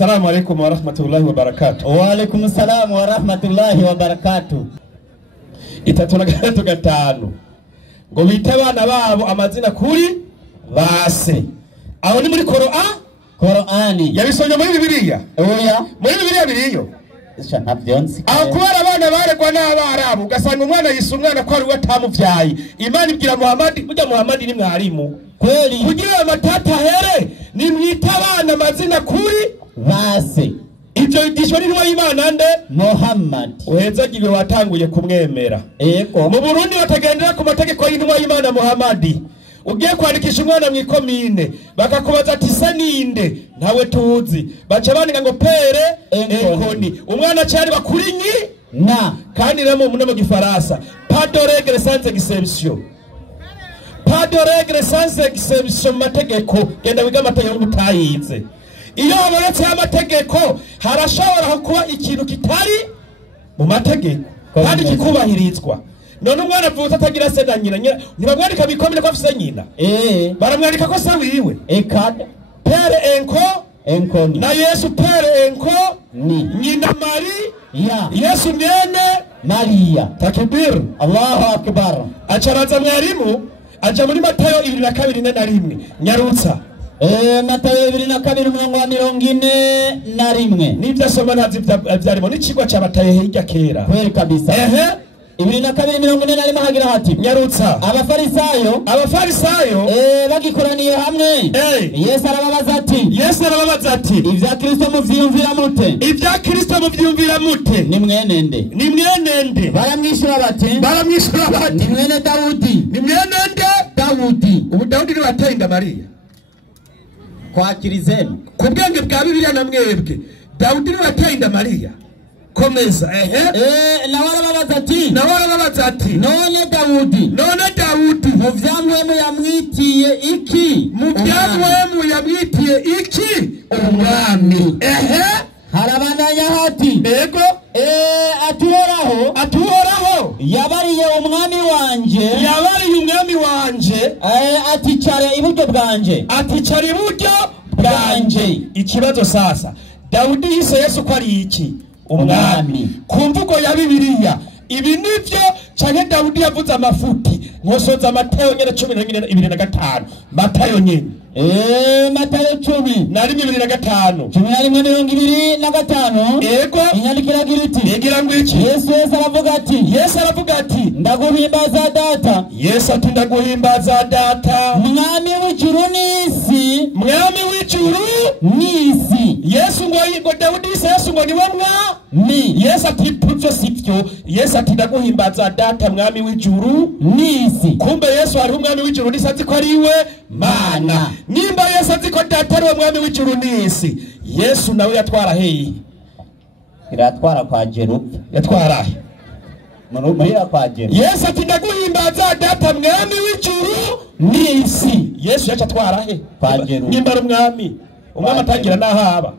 Assalamu alaikum wa rahmatullahi wa barakatuh. Wa alaikum assalam wa rahmatullahi wa barakatuh. Itatu na gatanu ngo bita abana babo amazina kuri base. Aho ni muri Qur'ani. Yabisomye muri Bibiliya. Oya. Muri Bibiliya biriyo. Ntavyonzi. Aho kubera abana baregwa n'abarabu ugasanga umwana yise umwana ko ari we atamuvyaye. Imana ibwira Muhammad, burya Muhammad ni mwarimu. Kweli. Kugira amatata here ni mwita abana amazina kuri base. Ibyo bigishwa n'intumwa y'Imana nde? Muhammad. Uhezagiwe watanguye kumwemera. Ego. Mu Burundi batagendera ku mategeko y'intumwa y'Imana Muhammad. Ugiye kwandikisha umwana mwikomine bakakubaza ati se ninde ntawe tuzi baca bandika ngo pere enkoni umwana cyari bakurinyi na kandi rero mu gifaransa pas de règle sans exception, pas de règle sans exception. Mategeko genda wiga amategeko mutayize. Iyo habonetse amategeko harashobora kuba ikintu kitari mu mategeko kandi kikubahirizwa. None umwana avuze atagira se na nyina ntibamwandika bikomere ko afise nyina baramwandika ko se wiwe ekada pere enkoni na Yesu pere enko ni nyina Mari ya Yesu mwene Maria. Takbir, Allahu akbar. Acharaza mwarimu aja muri Matayo 22:41 nyarutsa Matayo 22:41 nibyo asoma ntazi byarimo n'ikigwa cya Matayo hirya kera kweli kabisa. 22:41 hagira hati nyarutsa abafarisayo bagikoraniye hamwe Yesu arababaza ati ibya Kristo muvyumvira mute ni mwene nde baramwishura bati ni mwene Dawudi ubu Dawudi ni watenda Maria kwakirizenu ku bwenge bwa Bibiliya na mwebwe Dawudi ni watenda Maria komeza nawe arababaza ati none Dawudi mu vyamwemu yamwitiye iki umwami harabandanya hati atuhoraho yabariye umwami wanje aticare iburyo bwanje ikibazo sasa Dawudi yise Yesu ko ari iki umwami kumvugo ya Bibiliya ibi nivyo canke Dawudi yavuze amafuti nkosoza Matayo 10:25 Matayo nyene Matayo 10:25 ego inyandikira giriti egira ngo iki Yesu aravuga ati ndaguhimbaza data mwami w'ijuru n'isi Yesu ngo Dawudi Yesu ngo niwe mwami Yesu ati putyo sivyo Yesu ati ndaguhimbaza data mwami w'ijuru n'isi kumbe Yesu ari umwami w'ijuru n'isi ati ko ari we Mana nimba Yesu ati ko data ari umwami w'ijuru n'isi Yesu nawe yatwara heyi iratwara kwa Jerusalemu yatwara muhira kwa Jerusalemu Yesu ati ndaguhimbaza data mwami w'ijuru n'isi Yesu yacatwara he kwa Jerusalemu nimba ari umwami atangira nahaba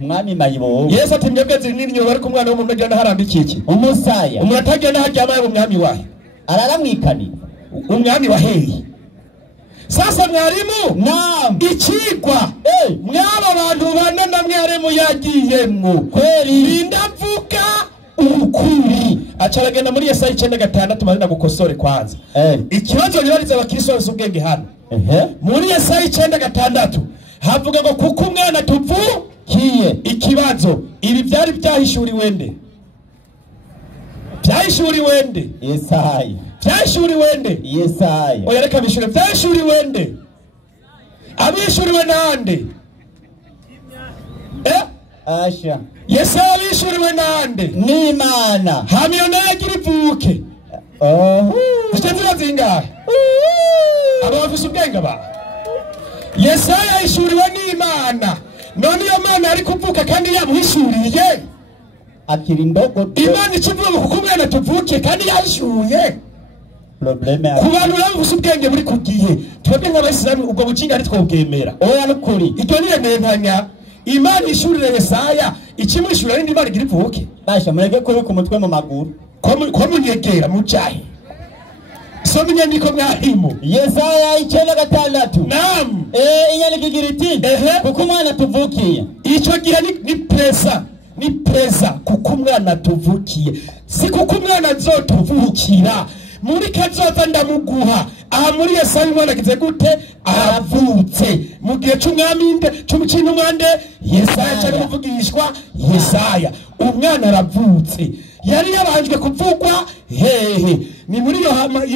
umwami mayibo Yesu ati mwebwe zininyo bari kumwana w'umuntu agira naharamba iki umusaya umuntu atagira naharyama y'umwami wahe araramwikani umwami wa heyi. Sasa mwarimu ikigwa mwaba bantu bane na mwarimu yagiyemwo kweli nindavuga ukuri acaragenda muri Yesaya 9:6 mazina gukosore kwanza ikibazo birariza abakristo ubwenge hano muri Yesaya 9:6 havuga ngo kuko umwana tuvukiye ikibazo ibi byari byahishuriwe nde Yesaya oya reka bishure byahishuriwe nde abishuriwe nande asha Yesaya abishuriwe nande n'Imana hamiyo nagira ivuke zitenzira zingahe aba bafise ubwenge ba Yesaya yishuriwe n'Imana none iyo Mana ari kuvuka kandi yamuhishuriye akiri ndogo Imana ikivuga kuko umwana tuvuke kandi yahishuye probleme ku bantu bafise ubwenge buri kugiye twebwe nk'abayisilamu ubwo bukinga ari twobwemera oya n'ukuri icyo nirementanya Imana ishurire Yesaya ikimwishurira n'indi Imana igira ivuke basha mureke kuri ku mutwe mu maguru ko munyegera mucahe soma inyandiko mwarimu. Yesaya 9:6. Naam. Inyandiko igira iti kuko umwana tuvukiye. Ico gihe ni presa. Ni presa kuko umwana tuvukiye. Si kuko umwana azotuvukira. Muri kazoza ndamuguha. Aha muri Yesaya umwana agize gute? Aravutse. Mu gihe c'umwami nde? C'umwande Yesaya cyane muvugishwa Yesaya. Umwana aravutse. Yari yabanjwe kuvugwa hehe. Ni muri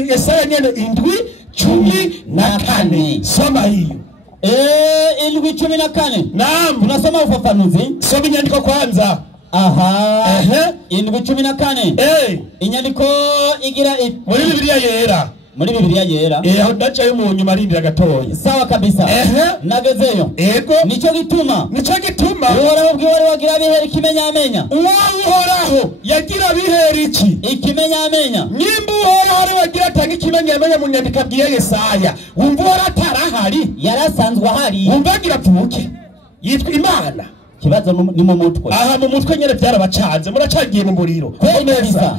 Yesaya nyene 7:14. Soma hiyo. 7:14. Naam. Tunasoma ufafanuzi. Soma inyandiko kwanza. Aha. 7:14. Inyandiko igira muri Bibiliya yera. Muri Bibiliya yera. Aho ndacayo mu nyuma arindira gatoya. Sawa kabisa. Nagezeyo. Ego. Nico gituma. Uhoraho bw'iwari wagira bihera ikimenyamenya. Uhoraho yagira bihera iki? Ikimenyamenya. Nimba Uhoraho wagira tanga ikimenyamenya mu nyandiko bwiye Yesaya. Wumva waratarahari. Yarasanzwe ahari. Wumva agira tuke. Yitwa Imana. Kibazo ni mu mutwe. Aha mu mutwe nyene byarabacanze muracagiye mu muriro. Kwemeza.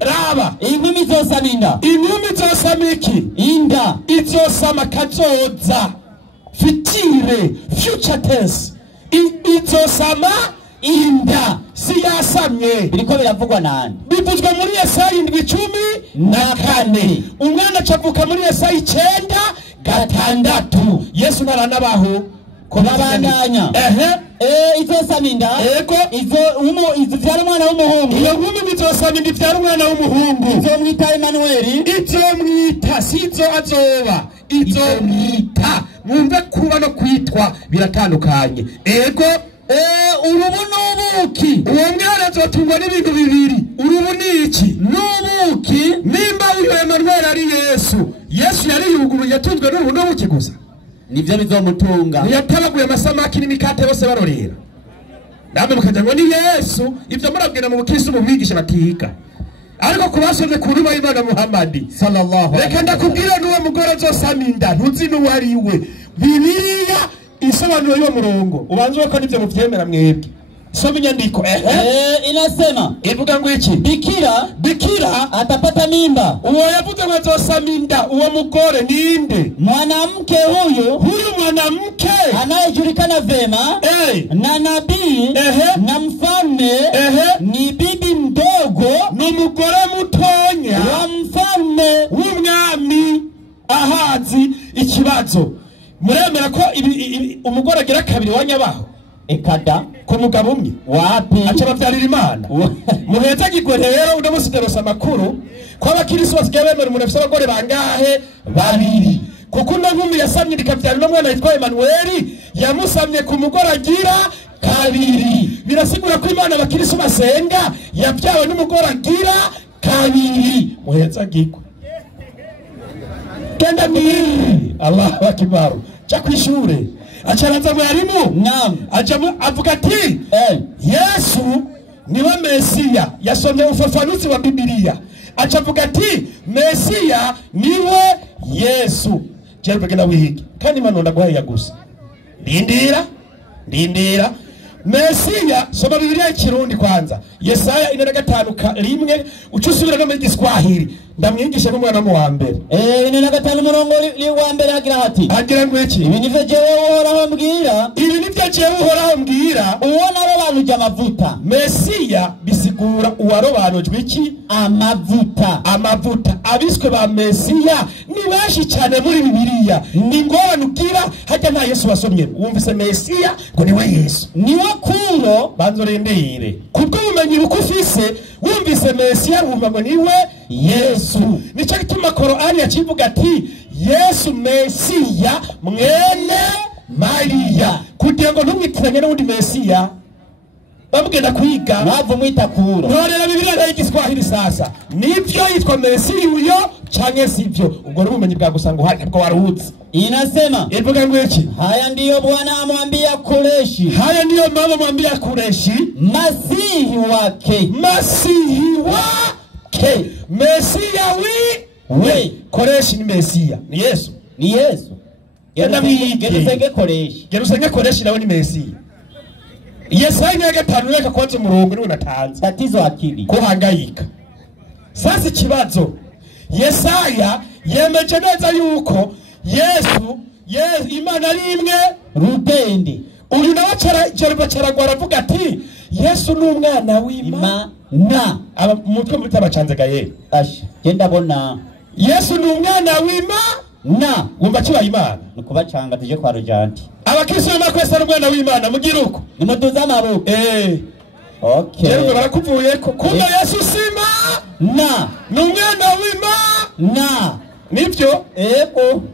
Raba. Inkumi zosama inda. Inkumi zosama iki? Inda. Izosama kazoza. Future tense. Izosama inda. Siyasamye. Biriko biravugwa nani? Bivuzwe muri Yesaya 7:14. Umwana acavuka muri Yesaya 9:6. Yesu naranabaho. Kubabandanya. Izosama inda. Ego. Ivyara umwana w'umuhungu. Iyo nkumi bizosama inda ivyara umwana w'umuhungu. Izomwita Emanueli. Izomwita sizo azoba. Izomwita. Mwumve kuba no kwitwa biratandukanye. Ego. Urubu n'ubuki. Uwo mwana azotungwa n'ibintu bibiri. Urubu ni iki? N'ubuki. Nimba uyu Emanueli ari Yesu. Yesu yari yuguruye yatunzwe n'urubu n'ubuki gusa. Nivyo bizomutunga. Yataraguye amasamaki n'imikate bose barorera. Namwe mukagira ngo ni Yesu. Ivyo murabwira mu bukristo mu bigisha batiga. Ariko kubasomye kuri wa Imana Muhammad sallallahu alaihi. Reka ndakubwira n'uwo mugore azosama inda ntuzi n'uwari we. Bibiliya isobanuro yo murongo. Ubanze ko nivyo muvyemera mwebwe. Soma inyandiko. Inasema. Ivuga ngo iki? Bikira atapata mimba. Uwo yavuze ngo azosama inda uwo mugore ninde? Mwanamke huyu mwanamke anayejulikana vema na nabii na mfalme ni bibi mdogo n'umugore mutonya wa mfalme w'umwami Ahazi. Ikibazo muremera ko umugore agira kabiri wanyabaho? Ekada ko mugabo umwe wapi aca bavyarira Imana. Muheza gigwe rero udamusiderosa makuru ko abakirisu basigaye bemera umuntu afite abagore bangahe? Babiri. Kuko no nkumi yasamye rikavyarira n'umwana yitwa Emanueli yamusamye ku mugore agira kabiri. Birasigura ko Imana abakirisu basenga yabyawe n'umugore agira kabiri. Muheza gigwe kenda miri Allahu akbar cha kwishure acharanza mwarimu. Naam. Avuga ati Yesu niwe Mesia. Yasomye ufafanuzi wa Biblia. Achavuga ati Mesia niwe Yesu. Jerbe gena wihiki kandi Imana ndaguhaye gusa. Ndindira. Mesia soma Biblia ikirundi kwanza. Yesaya 4:5 ucusubira no mu Giswahili. Ndamwigisha n'umwana mu wa mbere. 4:5 murongo wa mbere agira ati. Agira ngo iki? Ibi nivyo jewe Uhoraho mbwira. Uwo narobanuje amavuta. Mesia bisigura uwarobanujwe iki? Amavuta. Abiswe ba Mesia ni benshi cyane muri Biblia. Ni ngorane ugira hajya nta Yesu wasomye. Wumvise Mesia ngo niwe Yesu. Niwe kuro banzorendere. Kubwo ubumenyi bukufise wumvise Mesia wumva ngo niwe Yesu. Nico gituma Korani yacivuga ati Yesu Mesia mwene Maria. Kugira ngo ntumwitiranye n'undi Mesia. Bamugenda kwiga bavu mwita kuro. Ntorera Biblia na Igiswahili sasa. Nivyo yitwa Mesia uyo canke sivyo. Ubwo rubumenyi bwa gusanga uhari bwo waruhutse. Inasema ivuga ngo iki? Haya ndiyo Bwana amwambia Kureshi. Haya ndiyo mama amwambia Kureshi Masihi wake. Mesia we Koreshi ni Mesia. Ni Yesu. Gerusenge Koreshi. Gerusenge Koreshi nawe ni Mesia. Yesaya 5:5 kwanza umurongo niwe natanze. Tatizo akili. Kuhangayika. sasa ikibazo Yesaya yemeje neza yuko Yesu Imana ari imwe rudende. uyu nawe cyaragwa aravuga ati Yesu ni umwana w'Imana umutwe muri tabacanzagaye asha genda bona Yesu ni umwana w'Imana wumva kibaye Imana nukubacanga tuje kwa rujanti abakristo bakwesa n'umwana w'Imana mugira uko nimutuza amaboko okay rero barakuvuye ko kumbe Yesu sima ni umwana w'Imana nibyo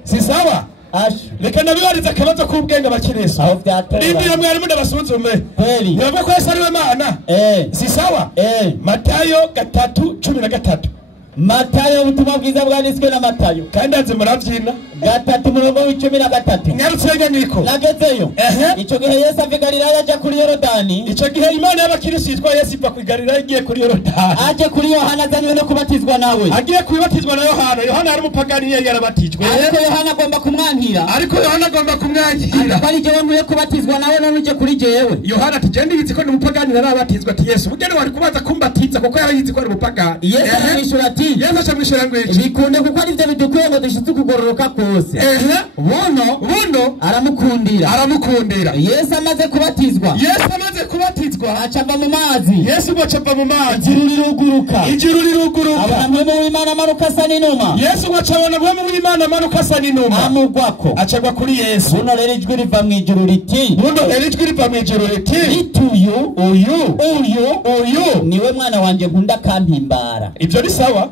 si sawa asha reka nabibariza akabazo k'ubwenge abakristo aho byatora ndibira mwarimu ndabasuzume kweli niba ko Yesu ari Imana si sawa Matayo 3:13 Matayo ubutumwa bwiza bwanditswe na Matayo kandi azi murabyina 3:13 nyarutsenga niko nagezeyo ico gihe Yesu ava Galilaya aja kuri Yorodani ico gihe Imana y'abakristo yitwa Yesu iva ku Galilaya igiye kuri Yorodani aje kuri Yohana azanywe no kubatizwa nawe agiye kubatizwa na Yohana yari umupagani yari yarabatijwe ariko Yohana agomba kumwankira ari jewe nkwiye kubatizwa nawe none uje kuri jewe Yohana ati je ndizi ko ni umupagani narabatizwa ati Yesu ugende wari kubaza kumbatiza kuko yarayizi ko ari umupagani Yesu amwishura ati Yesu acamwishura ngo bikunde kuko ari byo bidukwiye ngo dushitse kugororoka kose buno aramukundira Yesu amaze kubatizwa acava mu mazi Yesu bacava mu mazi ijuru riruguruka abantu mu Imana manuka asa n'inuma Yesu acabona bamwe mu Imana manuka asa n'inuma amugwako acagwa kuri Yesu buno rero ijwi riva mu ijuru riti uyu niwe mwana wanje nkunda kampimbara ibyo ni sawa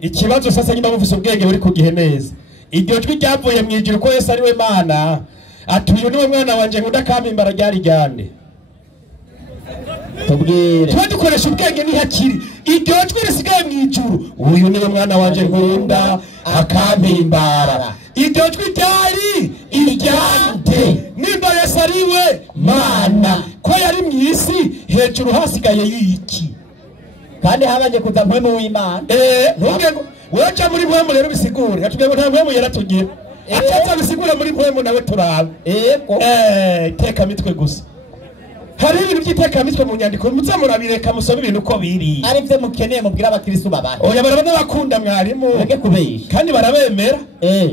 ikibazo sasa nyuma mufise ubwenge buri ku gihe neza iryo jwi ryavuye mu ijuru ko Yesu ari we Mana ati uyu niwe mwana wanje nkunda kampimbara ryari ryande tubwire twe dukoresha ubwenge ni hakiri iryo jwi risigaye mu ijuru uyu niwe mwana wanje nkunda akampimbara iryo jwi ryari iryande nimba Yesu ari we Mana ko yari mu isi hejuru hasigaye yiki kandi habanje kuza mpwemu w'Imana ntugego weca muri mpwemu rero bisigure atubwiye nta mpwemu yaratugiye ataza bisigura muri mpwemu nawe turaba teka mitwe gusa hari ibintu by'iteka mitwe mu nyandiko muzamurabireka musome ibintu uko biri ari byo mukeneye mubwira abakristo babahe oya barabona bakunda mwarimu bage kubesha kandi barabemera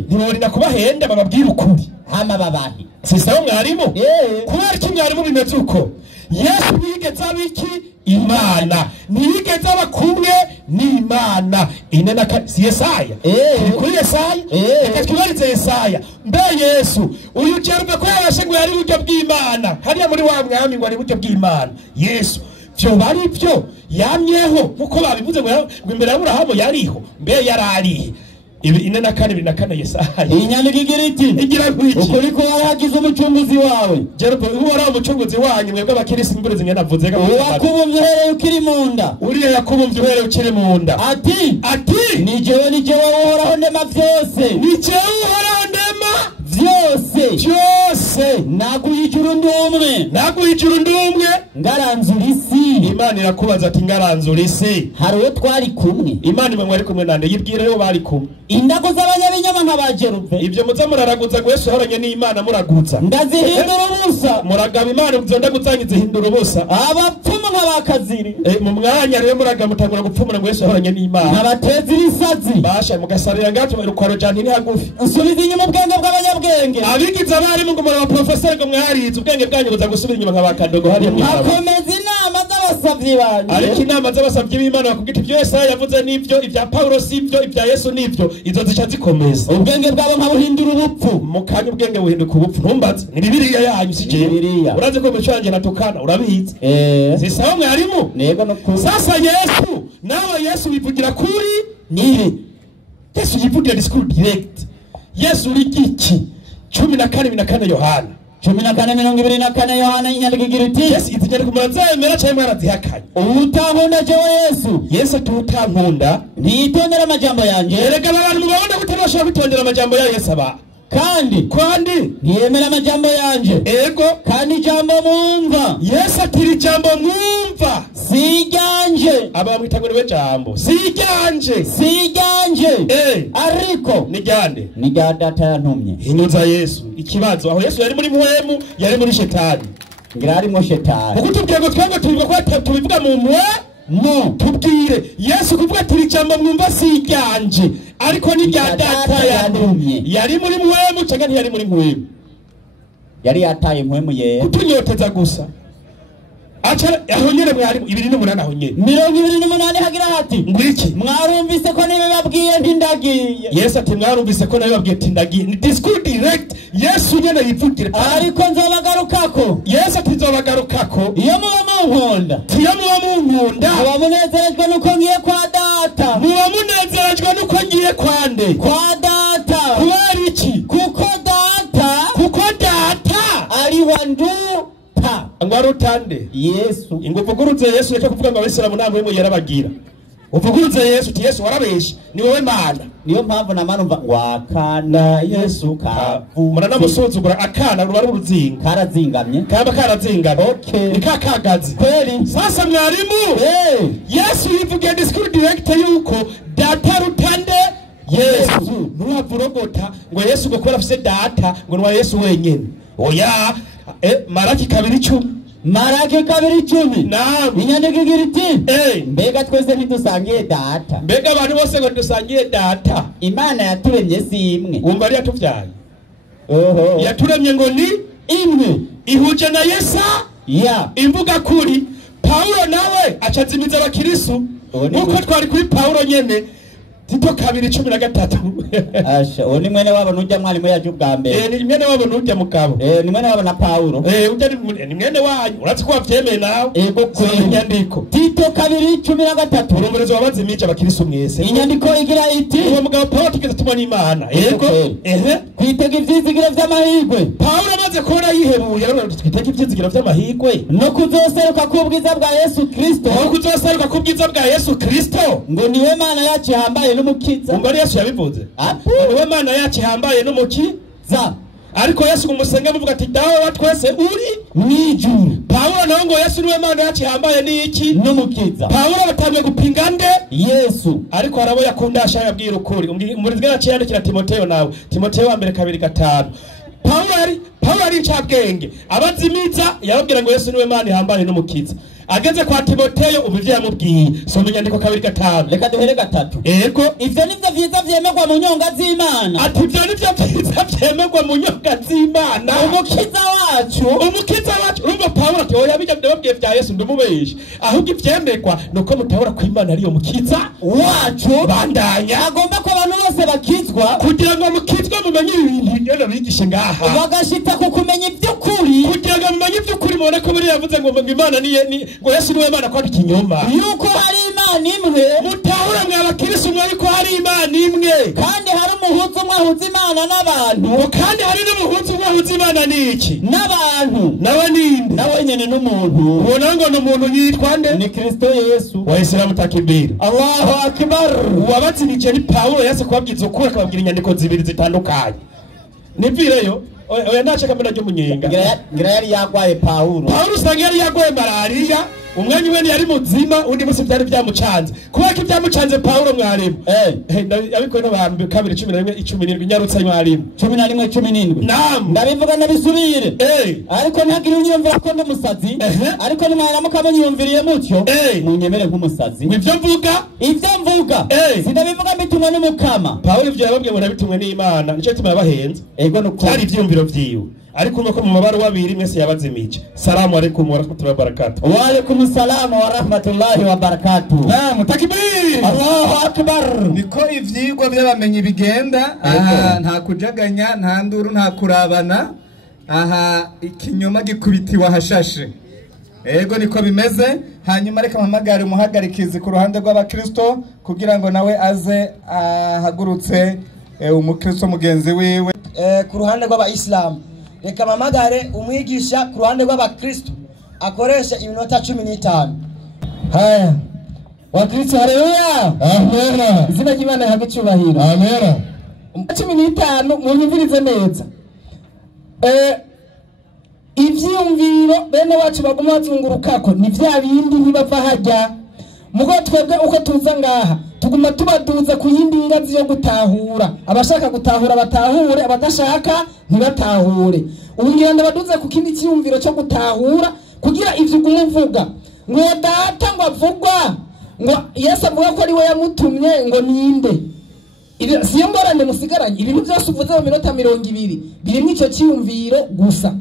ntiborina kubahenda bababwira ukuri hama babahe si sawa mwarimu kubera iki mwarimu bimeze uko Yesu yigeze abiki Imana niyigeze abakumwe n'Imana inena si Yesaya kuri Yesaya reka twibarize Yesaya mbe Yesu uyu cyarumve ko yabashe ngo yari buryo bw'Imana hariya muri wa mwami ngo ari buryo bw'Imana Yesu byo bari byo yamyeho nkuko babivuze ngo imbere ya Aburahamu yariho mbe yarari ibi inena kane binakana Yesaya inyandiko igira iti igira kwiki ukuri ko yaragize umucunguzi wawe Jerobo uhora umucunguzi wanyu mwebwe abakirisi imbure zimwe navuze ga wakubumbye uhereye ukiri mu nda uriya yakubumbye uhereye ukiri mu nda ati ni jewe uhoraho ndema byose ni jewe uhoraho ndema byose naguye ijuru ndumwe ngaranzura isi Imana irakubaza ati ngaranzura isi hari uwo twari kumwe Imana imwe mwari kumwe nande yibwire rero bari kumwe indago z'abanyabinyama nk'abajeruve ibyo muze muraraguza ngo Yesu horanye n'Imana muragutsa ndazihindura ubusa muragaba Imana uzonda gutsangiza hindura ubusa abapfumu nk'abakaziri mu mwanya rero muragaba mutangura gupfumura ngo Yesu horanye n'Imana nabateza ibisazi basha mugasarira ngato barukoro cyane ni hagufi nsubiza inyuma ubwenge bw'abanyabwenge abigize abari ngo muri professeur ngo mwarize ubwenge bwanyu buza gusubira inyuma nk'abakadogo hariya akomeza inama z'abasavyi banyu ariko inama z'abasavyi b'Imana bakubwita ibyo Yesaya yavuze n'ibyo ibya Paulo sibyo ibya Yesu n'ibyo izo zica zikomeza ubwenge bwabo nkabuhindura ubupfu mukanya ubwenge buhinduka ubupfu ntumbaze ni Bibiliya yanyu sije uraze ko mucanje natukana urabizi sisaho mwarimu nego no ku sasa Yesu nawe Yesu bivugira kuri ni Yesu yivugira discours direct Yesu urigiki 14 Yohana 14:24 Yohana inyandiko igira iti Yesu itigere kumazemera cyane mwarazihakanye utankunda jewe Yesu tutankunda ntitondera amajambo yanje erega abantu mubabona kutabashaka kwitondera amajambo ya Yesu aba kandi ntiyemera amajambo yanje ego kandi ijambo mwumva Yesu atiri ijambo mwumva sijanje abamwitangwe we jambo sijanje ariko ni data yantumye hinyuza Yesu ikibazo aho Yesu yari muri muhemu yari muri shetani ngirarimo shetani kuko tubwiye ngo twango tubivuga mu mwe no tubwire Yesu kuvuga ati ijambo mwumva si iryanje ariko ni rya data yantumye. Yari muri mwemu cyangwa ntiyari muri mwemu? Yari yataye mwemu yera kutunyoteza gusa. Acha aho nyene mwari 28 aho nyene 28 hagira hati ngwiki mwarumvise ko nibe babwiye ntindagiye. Yesu ati mwarumvise ko nibe babwiye ntindagiye. Ni discours direct Yesu nyene yivugire ariko nzobagarukako. Yesu ati nzobagarukako iyo muba munkunda muba munezerejwe nuko ngiye kwa data. Muba munezerejwe nuko ngiye kwande kwa data. Kubera iki? kuko data ari wandu ngwarutande Yesu. Inguvuguruze Yesu cyo kuvuga ngo abisiramu namwe mu yarabagira. Uvuguruze Yesu ti Yesu warabeshi ni wowe Mana. Niyo mpamvu namanumva wakana Yesu kavu. Murana musuzugura akana ruba ruzinga. Karazingamye. Kaba karazingamye. Okay. Nikakagazi. Kweli. Sasa mwarimu. Yesu yivugiye discours direct yuko data rutande Yesu. Nuhavurogota ngo Yesu gukora afise data ngo nwa Yesu wenyene. Oya. Maraki 2:10. Maraki 2:10. Naam. Inyandiko igira iti mbega twese ntidusangiye data. Mbega abantu bose ngo dusangiye data. Imana yaturemye si imwe. Wumva ari yatuvyaye. Oho. Yaturemye ngo ni imwe. Ihuje na Yesaya. Imvuga kuri. Paulo nawe acazimiza abakirisu. Nuko twari kuri Paulo nyene. Tito 2:13. Asha oni mwene wabo nujya mwalimu yaje ubwa mbere. Ni mwene wabo nujya mugabo. Ni mwene wabo na Paulo. Ujya ni mwene wanyu. Uratse ko wavyemeye nawe. Ego kwe inyandiko. Tito 2:13. Urumurezi wabazimica abakirisu mwese. Inyandiko igira iti uwo mugabo Paulo tigeze tubona Imana. Ego. Kwitega ivyizigiro vy'amahigwe. Paulo amaze kubona yihebuye rero twitega ivyizigiro vy'amahigwe. No kuzoseruka kubwiza bwa Yesu Kristo. No kuzoseruka kubwiza bwa Yesu Kristo. Ngo niwe Mana yacu hambaye n'umukiza. Umva Yesu yabivuze. Niwe Mana yacu hambaye n'umukiza. Ariko Yesu kumusenga avuga ati dawe wa twese uri mwijuru. Paulo nawe ngo Yesu niwe Mana yacu hambaye n'iki? N'umukiza. Paulo batamwe gupinga nde? Yesu. Ariko arabo yakunda ashaka abwira ukuri. Umurizwa yaciyandikira Timoteyo nawe. Timoteyo wa mbere 2:5. Paulo ari ncabwenge. Abazimiza yababwira ngo Yesu niwe Mana hambaye n'umukiza. Ageze kwa Timoteyo ubivye yamubwiye. Soma inyandiko 2:5. Reka duhere 3. Ego ivyo nivyo vyiza vyemegwa mu nyonga z'Imana. Ati ivyo nivyo vyiza vyemegwa mu nyonga z'Imana. Umukiza wacu urumva Paulo ati oya bijya ndababwiye vya Yesu ndumubeshe. Ahubwo ivyemegwa nuko mutahura ko Imana ari yo mukiza wacu. Bandanya agomba ko abantu bose bakizwa kugira ngo mukizwe mumenye ibintu ngene bigishe ngaha. Bagashita ku kumenya ivy'ukuri kugira ngo mumenye ivy'ukuri mubone ko buri yavuze ngo Imana ni ngo Yesu niwe Mana kwa kinyoma. Yuko hari Imana imwe. Mutahura mwe abakirisu mwe yuko hari Imana imwe. Kandi hari umuhuzo umwe ahuza Imana n'abantu. Kandi hari n'umuhuzo umwe ahuza Imana n'iki? N'abantu. Nawe ninde? Nawe nyene n'umuntu. Ubona ngo n'umuntu yitwa nde? Ni Kristo Yesu. Wahisilamu takibiri. Allahu akbar. Wabatsinije ni Paulo yase kubabwiza ukuri akababwira inyandiko zibiri zitandukanye. Nivireyo oya nashaka mbona ryo munyenga. Ngira yari yagwaye Paulo usanga yari yagwaye malaria. Umwanya we yari muzima undi musi byari byamucanze. Kubera ko byamucanze Paulo mwarimu. Abiko no bambe 2:11 nyarutsa mwarimu 11:17. Naam ndabivuga nabisubire. Ariko ntagira unyumvira ko ndo musazi. Ariko ni mwaramu kamanyumviriye mutyo. Munyemere nk'umusazi. Ivyo mvuga sindabivuga bitumwe n'umukama. Paulo ivyo yababwiye ngo nabitumwe n'Imana. Nico tuma yabahenze. Ego nuko ari ivyumviro vyiwe. Ariko nuko mu mabaro wabiri mwese yabazimice. Salamu alaykum wa rahmatullahi wa barakatuh. Wa alaykum salaam wa rahmatullahi wa barakatuh. Naam takbir. Allahu akbar. Niko ivyigwa by'abamenyi bigenda. Nta kujaganya nta nduru nta kurabana. Ikinyoma gikubitiwa hashashe. Ego niko bimeze. Hanyuma reka mpamagare umuhagarikizi ku ruhande rw'abakristo kugira ngo nawe aze ahagurutse umukristo mugenzi wiwe ku ruhande rw'abayisilamu. Reka mpamagare umwigisha ku ruhande rw'abakristo akoresha iminota 15. Haya wakristo haleluya. Amen. Izina ry'Imana rihabwe icyubahiro. Amen. 15 munyumvirize neza. Ivyumviro bene wacu baguma bazungurukako ni vya bindi ntibava hajya. Mugo twebwe uko tuza ngaha tuguma tubaduza ku yindi ngazi yo gutahura. Abashaka gutahura batahure, abadashaka ntibatahure. Ubungira ndabaduza ku kindi cyumviro cyo gutahura kugira ivyo gumuvuga ngo data ngo avugwa ngo Yesu avuga ko ari we yamutumye ngo ninde. Siyo ngorane musigaranye ibintu byose uvuze mu minota 20 birimo icyo cyiyumviro gusa,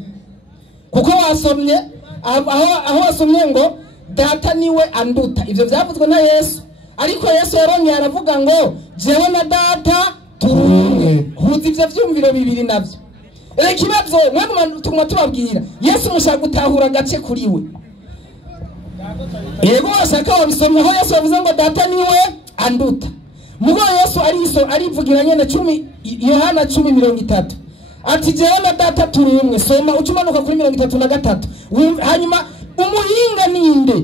kuko wasomye aho wasomye ngo data niwe anduta, ivyo byavuzwe na Yesu, ariko Yesu yarongeye aravuga ngo jewe na data turumwe. Huza ivyo vyumviro bibiri navyo. Ikibazo mwe tumwa tubabwira Yesu mushaka gutahura gace kuri we. Yego ashaka wabisomye aho Yesu yavuze ngo data niwe anduta. Mugo Yesu arivugira nyene 10 Yohana 10:30 ati jewe na data turumwe. Soma ucumanuka kuri 33. Hanyuma umuhinga ninde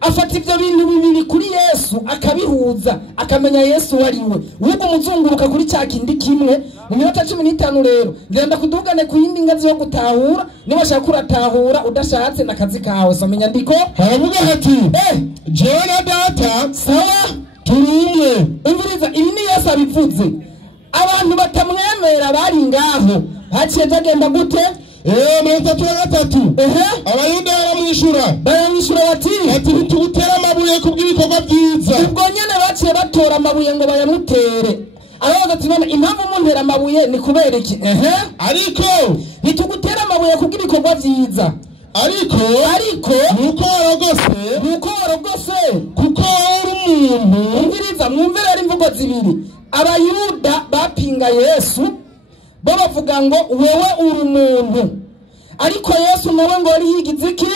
afata ivyo bintu bibiri kuri Yesu akabihuza akamenya Yesu wari we. Ubwo muzunguruka kuri cya kindi kimwe mu minota 15 rero ngenda kudugane ku yindi ngazi yo gutahura. Niba shaka kuratahura udashatse nakazi kawe somenya ndiko haravuga hati jewe na data sawa turumwe. Umviriza ibi ni Yesu abivuze. Abantu batamwemera bari ngaho haciye agenda gute? 33. Abayuda baramwishura bati ntitugutera amabuye kubw'ibikorwa byiza. Ubwo nyene baciye batora amabuye ngo bayamutere. Aravuga ati none impamvu muntera amabuye ni kubera iki? Ariko ntitugutera amabuye kubw'ibikorwa byiza. Ariko nuko warogose kuko uri umuntu. Umviriza mwumvira ari imvugo zibiri. Abayuda bapinga Yesu bo bavuga ngo wewe uri umuntu, ariko Yesu nawe ngo ari yigize iki?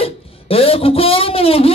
Kuko uri umuntu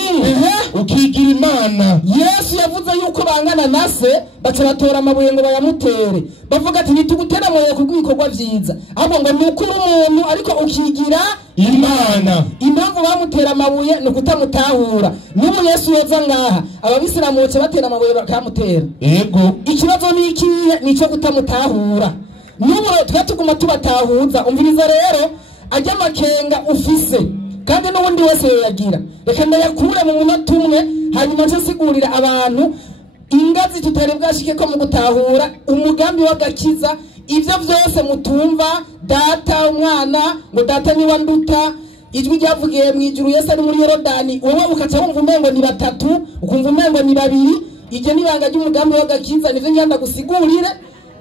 ukigira Imana. Yesu yavuze yuko bangana na se batora amabuye ngo bayamutere. Bavuga ati nitugutera amabuye kubw'ibikorwa byiza, ahubwo ngo nuko uri umuntu ariko ukigira Imana. Impamvu bamutera amabuye no kutamutahura. N'ubu Yesu yoza ngaha ababisiramu bose batera amabuye bakamutera. Yego ikibazo ni ikihe? Nico kutamutahura. N'ubu twatuguma tubatahuza. Umviriza rero ajya amakenga ufise kandi n'ubundi wese yagira. Reka ndayakure mu munota umwe hanyuma nsigurira abantu ingazi tutari bwashike ko mu gutahura umugambi w'agakiza. Ivyo byose mutumva data umwana ngo data ni wanduta, ijwi ryavugiye mu ijuru Yesu ari muri Yorodani, wowe ukaca wumva umengo ni batatu ukumva umengo ni babiri. Ije nibanga ry'umugambi w'agakiza nivyo nyanda gusigurire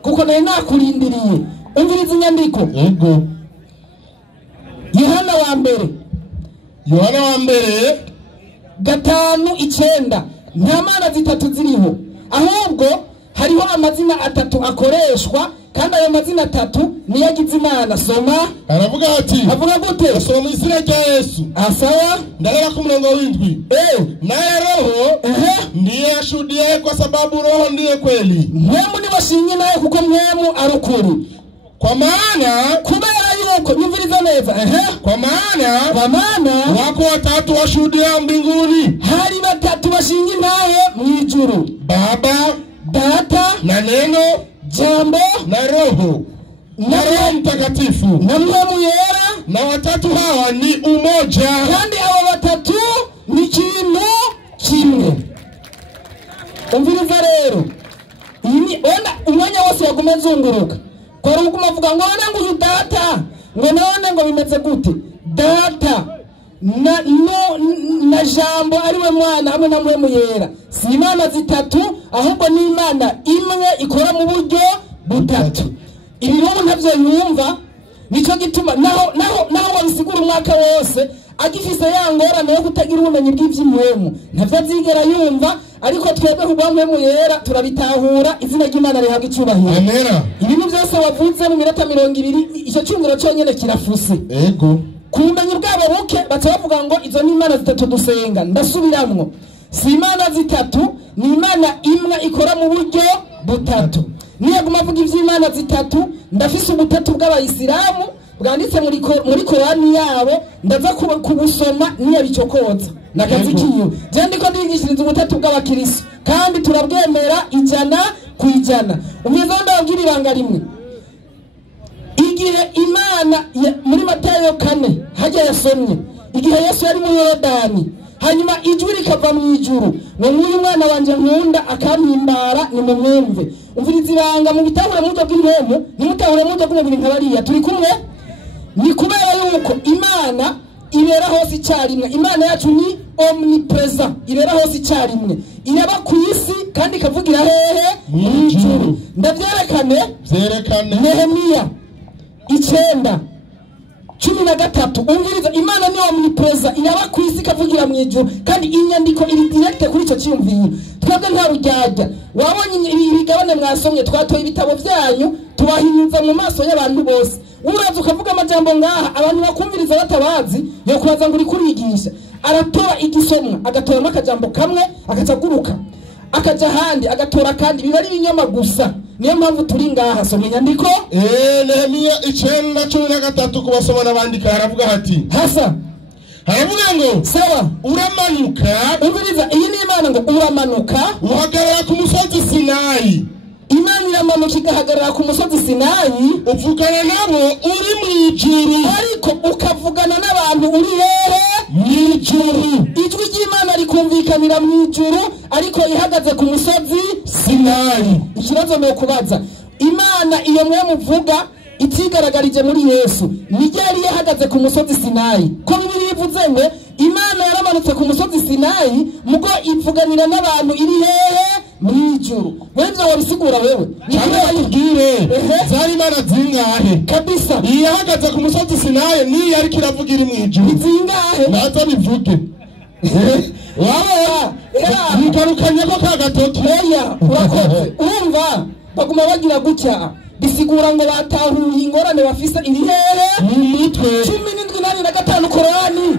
kuko naye nakurindiriye. Umviriza inyandiko. Yego Yohana wa mbere 5:9 nta mana zitatu ziriho, ahubwo hariho amazina atatu akoreshwa kandi ayo mazina atatu niyo agize Imana. Soma aravuga ati avuga gute? Soma mu izina rya Yesu. Asawa ndaleka ku murongo w'indwi. Naye Roho ndiye ashuhudia kwa sababu Roho ndiye kweli. Mwemu ni washinyi naye kuko mwemu arukuri. Kwa maana kubera yuko nyumviriza neza kwa maana wako watatu washuhudia mbinguni, hari batatu bashingi naye mwijuru, Baba, Data na Neno, Jambo na Roho na Roho Mtakatifu na Mwemu Yera, na watatu hawa ni umoja kandi hawa watatu ni kintu kimwe. Umviriza rero ini ona umwanya wose yagumezunguruka kwa ruguma vuga ngo none ngo data ngo none ngo bimeze gute? Data na Jambo ari we mwana hamwe na Mwemu Yera si Imana zitatu, ahubwo ni Imana imwe ikora mu buryo butatu. Ibi rero ntavyo yumva, nico gituma naho wabisigura umwaka wose agifise yangorana yo kutagira ubumenyi bw'ivy'imwemu ntavyo azigera yumva. Ariko twebwe kubwa Mwemu Yera turabitahura, izina ry'Imana rihabwa icyubahiro. Amen. Ibintu byose wavuze mu minota 20 icyo cyunguro cyonyene kirafuse. Yego kumenye bwabo buke baca bavuga ngo izo ni Imana zitatu dusenga. Ndasubiramwo, si Imana zitatu, ni Imana imwe ikora mu buryo butatu. Niyaguma avuga ivy'Imana zitatu ndafise ubutatu bw'abayisilamu bwanditse muri Korani yabo, ndaza kubusoma niyabicokoza nakazi kiyo. Je ndiko ndigishiriza ubutatu bw'abakristo kandi turabwemera 100%. Umwizo ndabwira ibanga rimwe. Igihe Imana muri Matayo 4 hajya yasomye igihe Yesu yari muri Yorodani, hanyuma ijwi rikava mu ijuru ngo uyu mwana wanje nkunda akampimbara nimumwumve. Umviriza ibanga mu bitahure mu buryo bw'intemu nimutahure mu buryo bw'umubiri nkabariya turi kumwe. Ni kubera yuko Imana ibera hose icyarimwe. Imana yacu ni omnipresent, ibera hose icyarimwe, iraba ku isi kandi ikavugira hehe mu ijuru. Ndavyerekane Nehemiya 9:13. Umviriza, Imana ni omnipresent, iraba ku isi ikavugira mu ijuru, kandi inyandiko iri direct kuri ico cyumviro. Twebwe nta rujyajya. Wabonye ibigabane mwasomye, twatoye ibitabo byanyu tubahinyuza mu maso y'abantu bose. Uraza ukavuga amajambo ngaha abantu bakumviriza batabazi, yo kubaza ngo uri kurigisha. Aratora igisomwa, agatoramo akajambo kamwe, akacaguruka, akaja handi, agatora kandi biba ari ibinyoma gusa. Niyo mpamvu turi ngaha. Somye nyandiko Nehemiya 9:13 kubasoma n'abandika. Haravuga hati hasa, haravuga ngo sawa, uramanuka. umviriza, iyi ni Imana ngo uramanuka uhagarara ku musozi Sinayi. Imana iramanuka igahagarara ku musozi Sinayi, uvugana nabo uri mu ijuru, ariko ukavugana n'abantu uri hehe mu ijuru. Ijwi ry'Imana rikumvikanira mu ijuru, ariko ihagaze ku musozi Sinayi. Ikibazo ni ukubaza, Imana iyo mwe muvuga itigaragarije muri Yesu, nijye yari yahagaze ku musozi Sinayi? Ko Bibiliya ivuze ngo Imana yaramanutse ku musozi Sinayi, mugo ivuganira n'abantu iri hehe mu ijuru. Wewe wabisigura wewe cyangwa bayibwire zari Imana zingahe kabisa? Yahagaze ku musozi Sinayi, ni yari kiravugira mu ijuru zingahe? naza bivuge wawe mugarukanye ko kagatoki. Oya, urakoze. Urumva baguma bagira gutya, bisigura ngo batahuye ingorane bafise iri hehe mu mitwe. 17:5 Korani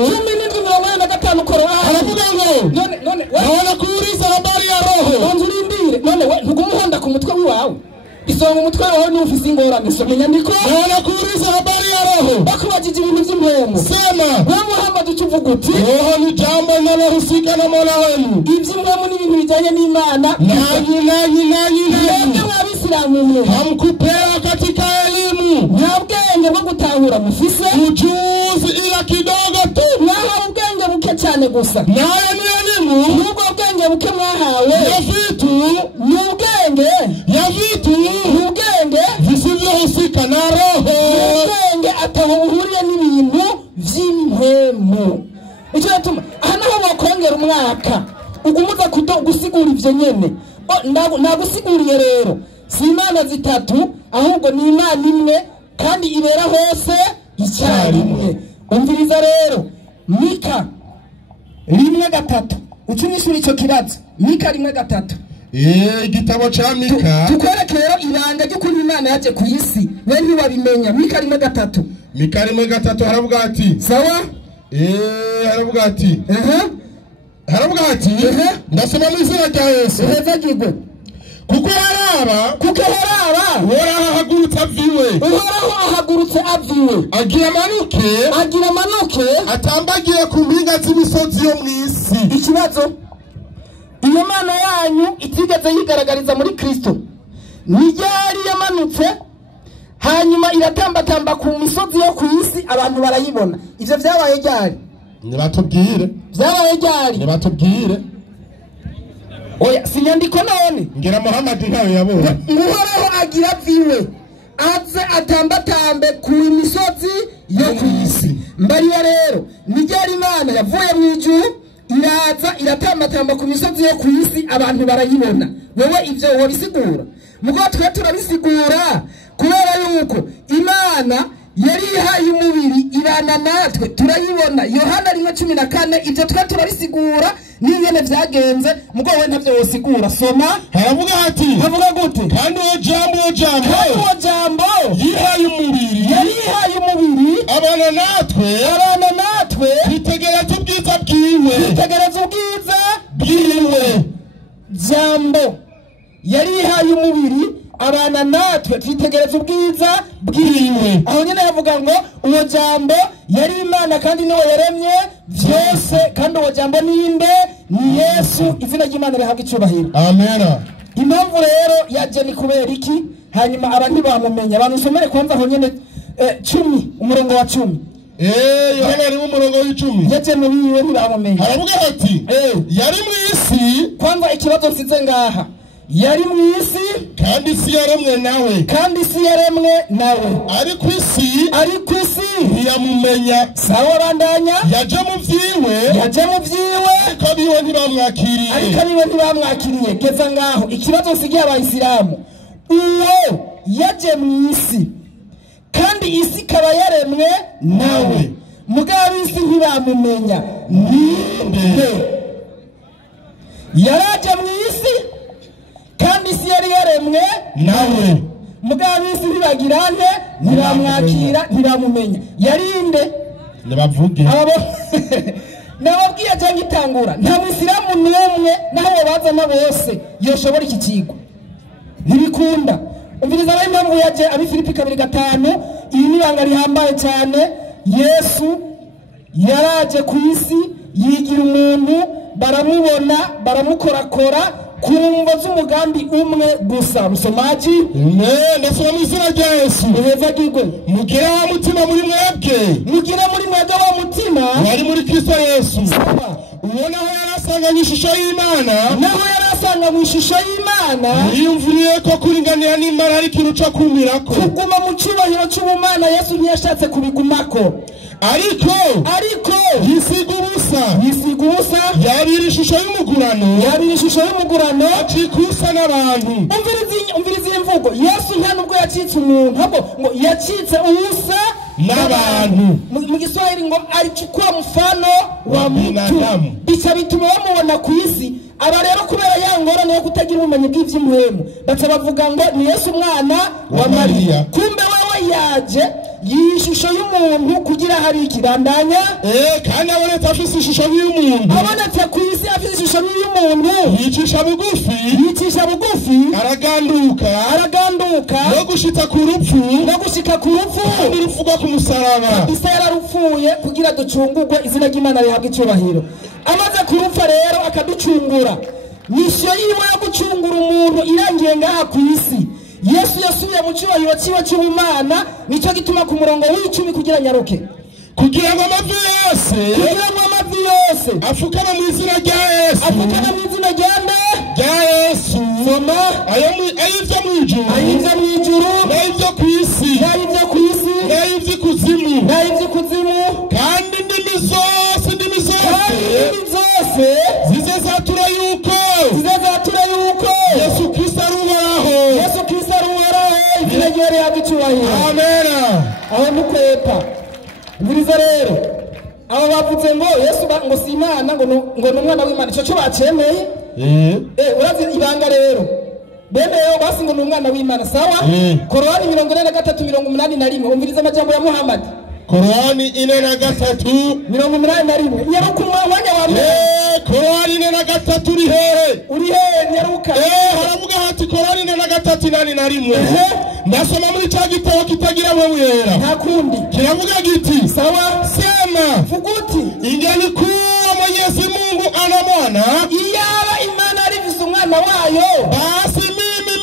17:5 Korani aravuga ngo none naona kuuliza habari ya roho. Nzurindire none we ntugumuhonda ku mutwe wawe, isonga umutwe wawe ni ufise ingorane. Somye nyandiko naona kuuliza habari ya roho. bakubajije ibintu by'impwemu, Sema we Muhammad ukivuga uti roho ni jambo linalohusika na Mola wenu. iby'impwemu ni ibintu bijyanye n'Imana. nanyi Mwebwe mw'Abisilamu mwe hamkupewa katika elimu nta bwenge bwo gutahura mufise, ujuzi ila kidogo tu. mwahawe ubwenge buke cyane gusa. nayo ni elimu Nubwo bwenge buke mwahawe ya vitu ni ubwenge visivyohusika na roho. ubwenge ataho buhuriye n'ibintu by'impwemu. Icyo yatuma aha naho bakongera umwaka ugumuza gusigura ivyo nyene. Nagusiguriye rero, si Imana zitatu ahubwo ni Imana imwe, kandi ibera hose icyarimwe. Umviriza rero Mika 1:3 ucumishura icyo kibazo. Mika 1:3 igitabo cha Mika tukwereke rero ibanga ry'ukuri Imana yaje ku isi, we ntiwabimenya. Mika 1:3 Mika 1:3 haravuga ati sawa, haravuga ati haravuga ati ndasoma mu izina rya Yesu. Hezagirwe. kuko haraba Uhoraho ahagurutse aviwe, agira manuke atambagiye ku mpinga z'imisozi yo mu isi. Ikibazo, iyo Mana yanyu itigeze yigaragariza muri Kristo, nijyari yamanutse hanyuma iratambatamba ku misozi yo ku isi, abantu barayibona. Ivyo vyabaye ryari? Nibatubwire. Vyabaye ryari? Nibatubwire. Oya, sinyandiko none ngira Muhammad ntawe yabona. Uhoraho agira viwe aze atambatambe ku misozi yo ku isi. Mbariya rero nijyari Imana yavuye mu ijuru, iraza iratambatamba ku misozi yo ku isi, abantu barayibona. Wewe ivyo wabisigura? Mugo twe turabisigura kubera yuko Imana yari ihaye umubiri ibana natwe turayibona. Yohana 1:14 ivyo twe turabisigura n'ingene vyagenze. Mugo we ntavyo wosigura. Soma haravuga ati, havuga gute? kandi uwo jambo yihaye umubiri, yari ihaye umubiri abana natwe twitegereza ubwiza bwiwe. Jambo yari ihaye umubiri abana natwe twitegereza ubwiza bwiwe. Aho nyene yavuga ngo uwo jambo yari Imana kandi niwe yaremye byose, kandi uwo jambo ninde? Ni Yesu. Izina ry'Imana rihabwa icyubahiro. Amen. Impamvu rero yaje ni kubera iki? Hanyuma abantu bamumenya. Banusomere kwanza aho nyene 10 umurongo wa 10. Yohana ari mu murongo w'10. Yaje mu biwe ntibamumenya. Haravuga ati yari mu isi. Kwanza ikibazo nsize ngaha, yari mu isi kandi isi yaremwe nawe ariko isi ntiyamumenya. sawa bandanya. yaje mu vyiwe ariko biwe ntibamwakiriye. geza ngaho ikibazo nsigiye abayisilamu. uwo yaje mu isi kandi isi ikaba yaremwe nawe mugabo isi ntibamumenya. ninde? yaraje mu isi kandi isi yari yaremwe nawe mugabo isi ntibagirane ntibamwakira ntibamumenya. yarinde nibavuge nababwiye cyangwa itangura nta mwisilamu n'umwe naho bazana bose yoshobora iki kigo ntibikunda. umviriza rero impamvu yaje abi Filipi 2:5. iyi ni ibanga rihambaye cyane. Yesu yaraje ku isi yigira umuntu, baramubona baramukorakora kumva z'umugambi umwe gusa. musomaji ndasoma mu izina rya Yesu. muheza gigwe mugire wa mutima muri mwebwe wa mutima wari muri Kristo Yesu. ubona aho yarasanganywe ishusho y'Imana yiyumviriye ko kuringanira n'Imana ari ikintu cyo kumirako. kuguma mu cyubahiro cy'ubumana Yesu ntiyashatse kubigumako, ariko yisiga ubusa yabira ishusho y'umugurano acikusa n'abantu. umviriza iyi mvugo. Yesu nta nubwo yacitse umuntu, ahubwo ngo yacitse ubusa n'abantu. mu Giswahili ngo alichukua mfano wa mtu, bica bituma bamubona ku isi. aba rero kubera ya ngorane yo kutagira ubumenyi bw'ivy'impuhemu baca bavuga ngo ni Yesu umwana wa Mariya. kumbe wewe yaje yishusho y'umuntu kugira hari ikibandanya. kandi abonetse afise ishusho y'umuntu, abonetse ku isi afise ishusho y'umuntu, yicisha bugufi araganduka no gushika ku rupfu kandi urupfu rwo ku musaraba. isa yararupfuye kugira ducungurwe, izina ry'Imana rihabwa icyubahiro. amaze kurupfa rero akaducungura, misiyo yiwe yo gucungura umuntu irangiye ngaha ku isi. Yesu yasubiye mu cyubahiro cyiwe cy'ubumana, nicyo gituma ku murongo w'10 kugira nyaruke kugira ngo amavi yose afukana mu izina rya Yesu. soma ayivyo mw'ijuru n'ayivyo ku isi n'ay'ivy'ikuzimu kandi indimi zose zizazatura yuko Yesu Kristo ari uhoraho. izina rye rihabwa icyubahiro. Amena. aho mukwepa. Mburiza rero abo bavuze ngo Yesu ngo si Imana ngo n'umwana w'Imana, ico cyo bacemeye. urazi ibanga rero bemeyeho basi ngo n'umwana w'Imana. sawa. Korani 43:81. umviriza amajambo ya Muhammad. Korani 43:81. nyaruka umwanya wa mbere. Korani 43 uri hehe nyaruka. haravuga hati Korani 43:81. ndasoma muri cya gitabo kitagira wera. nta kundi kiravuga giti sawa. sema vuguti ingelikuwa Mwenyezi Mungu ana mwana, iyaba Imana arifise umwana wayo, basi mimi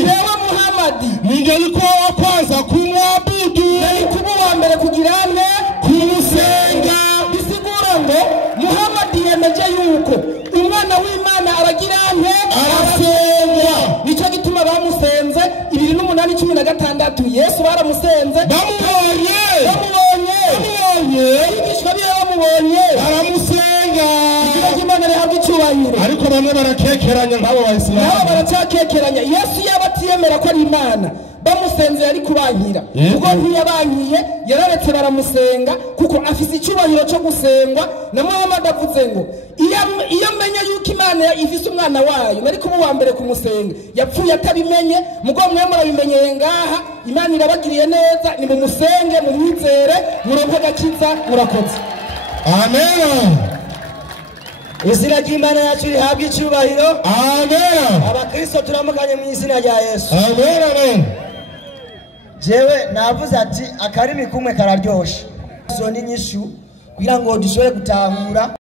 ewe Muhammadi ningelikuwa wa kwanza kumwabudu, nari kuba wa mbere kugirane kumusenga. bisigura ngo Muhammadi yemeje yuko umwana w'Imana aragirane arasengwa. nicyo gituma bamusenze 2:8-16. Yesu baramusenze bamubonye abigishwa biwe bamubonye baramusenga. izina ry'Imana rihabwa icyubahiro. ariko bamwe barakekeranya nk'abo bayisilamu, nabo baracyakekeranya. Yesu yaba atiyemera ko ari Imana, bamusenze yari kubankira kuko ntiyabankiye, yararetse baramusenga kuko afise icyubahiro cyo gusengwa. na Muhammad avuze ngo iyo menya yuko Imana ifise umwana wayo nari kuba uwa mbere kumusenga. yapfuye atabimenye, mugo mwe murabimenyeye ngaha. Imana irabagiriye neza, ni mu musenge mu mwizere muronke gakiza. murakoze. amen. izina ry'Imana yacu rihabwa icyubahiro. amen. abakristo turamukanye mu izina rya Yesu. amen. jewe navuze ati akarimi kumwe kararyoshe. zo ni nyishu kugira ngo dushobore gutahura